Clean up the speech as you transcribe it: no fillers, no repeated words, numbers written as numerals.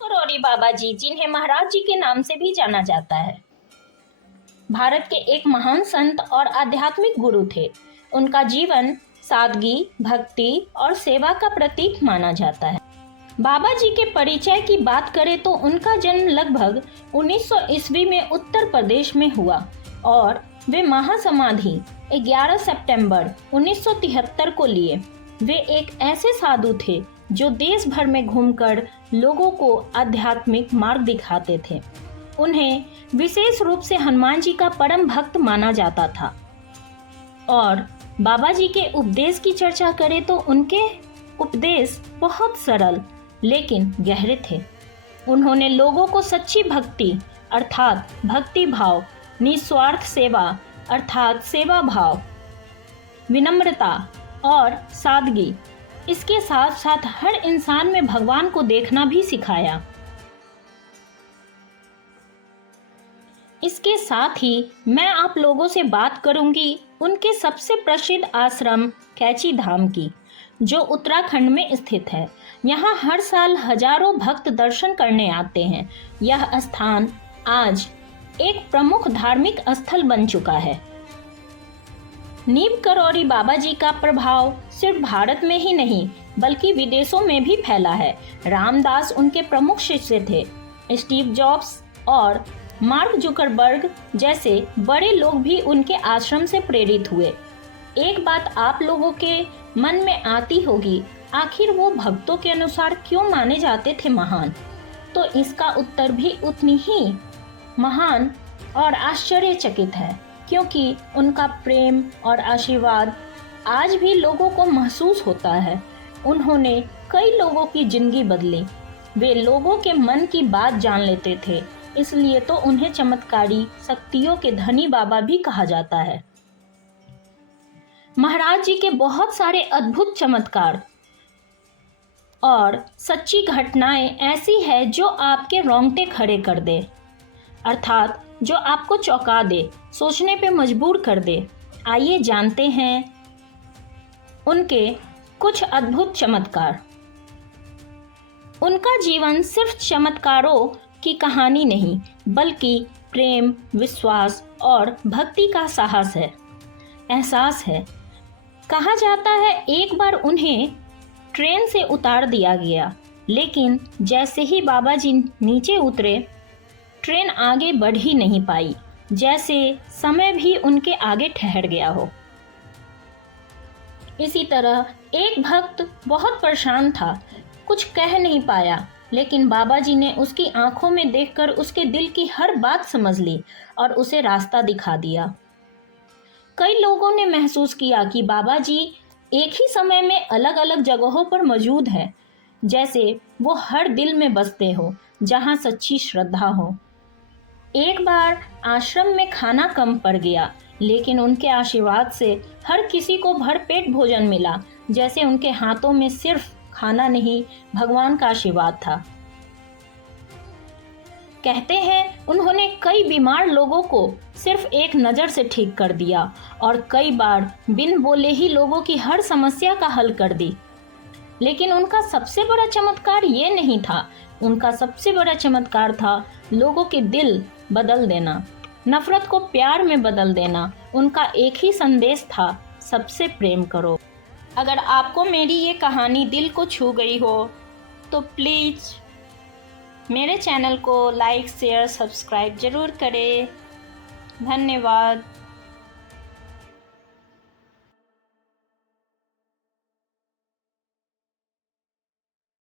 करौरी बाबा जी, जिन्हें महाराज जी के नाम से भी जाना जाता है, भारत के एक महान संत और आध्यात्मिक गुरु थे। उनका जीवन सादगी, भक्ति और सेवा का प्रतीक माना जाता है। बाबा जी के परिचय की बात करें तो उनका जन्म लगभग 1900 ईस्वी में उत्तर प्रदेश में हुआ और वे महासमाधि 11 सितंबर 1973 को लिए। वे एक ऐसे साधु थे जो देश भर में घूमकर लोगों को आध्यात्मिक मार्ग दिखाते थे। उन्हें विशेष रूप से हनुमान जी का परम भक्त माना जाता था और बाबा जी के उपदेश की चर्चा करें तो उनके उपदेश बहुत सरल लेकिन गहरे थे। उन्होंने लोगों को सच्ची भक्ति अर्थात भक्ति भाव, निस्वार्थ सेवा अर्थात सेवा भाव, विनम्रता और सादगी, इसके साथ साथ हर इंसान में भगवान को देखना भी सिखाया। इसके साथ ही मैं आप लोगों से बात करूंगी उनके सबसे प्रसिद्ध आश्रम कैची धाम की, जो उत्तराखंड में स्थित है। यहाँ हर साल हजारों भक्त दर्शन करने आते हैं। यह स्थान आज एक प्रमुख धार्मिक स्थल बन चुका है। नीम करौरी बाबा जी का प्रभाव सिर्फ भारत में ही नहीं बल्कि विदेशों में भी फैला है। रामदास उनके प्रमुख शिष्य थे। स्टीव जॉब्स और मार्क जुकरबर्ग जैसे बड़े लोग भी उनके आश्रम से प्रेरित हुए। एक बात आप लोगों के मन में आती होगी, आखिर वो भक्तों के अनुसार क्यों माने जाते थे महान? तो इसका उत्तर भी उतनी ही महान और आश्चर्यचकित है, क्योंकि उनका प्रेम और आशीर्वाद आज भी लोगों को महसूस होता है। उन्होंने कई लोगों की जिंदगी बदली। वे लोगों के मन की बात जान लेते थे, इसलिए तो उन्हें चमत्कारी शक्तियों के धनी बाबा भी कहा जाता है। महाराज जी के बहुत सारे अद्भुत चमत्कार और सच्ची घटनाएं ऐसी है जो आपके रोंगटे खड़े कर दे, अर्थात जो आपको चौंका दे, सोचने पे मजबूर कर दे। आइए जानते हैं उनके कुछ अद्भुत चमत्कार। उनका जीवन सिर्फ चमत्कारों की कहानी नहीं बल्कि प्रेम, विश्वास और भक्ति का साहस है, एहसास है। कहा जाता है एक बार उन्हें ट्रेन से उतार दिया गया, लेकिन जैसे ही बाबा जी नीचे उतरे ट्रेन आगे बढ़ ही नहीं पाई, जैसे समय भी उनके आगे ठहर गया हो। इसी तरह एक भक्त बहुत परेशान था, कुछ कह नहीं पाया, लेकिन बाबा जी ने उसकी आंखों में देखकर उसके दिल की हर बात समझ ली और उसे रास्ता दिखा दिया। कई लोगों ने महसूस किया कि बाबा जी एक ही समय में अलग अलग जगहों पर मौजूद हैं, जैसे वो हर दिल में बसते हो जहां सच्ची श्रद्धा हो। एक बार आश्रम में खाना कम पड़ गया, लेकिन उनके आशीर्वाद से हर किसी को भरपेट भोजन मिला, जैसे उनके हाथों में सिर्फ खाना नहीं, भगवान का आशीर्वाद था। कहते हैं उन्होंने कई बीमार लोगों को सिर्फ एक नज़र से ठीक कर दिया और कई बार बिन बोले ही लोगों की हर समस्या का हल कर दी। लेकिन उनका सबसे बड़ा चमत्कार ये नहीं था, उनका सबसे बड़ा चमत्कार था लोगों के दिल बदल देना, नफरत को प्यार में बदल देना। उनका एक ही संदेश था, सबसे प्रेम करो। अगर आपको मेरी ये कहानी दिल को छू गई हो तो प्लीज़ मेरे चैनल को लाइक, शेयर, सब्सक्राइब ज़रूर करें। धन्यवाद।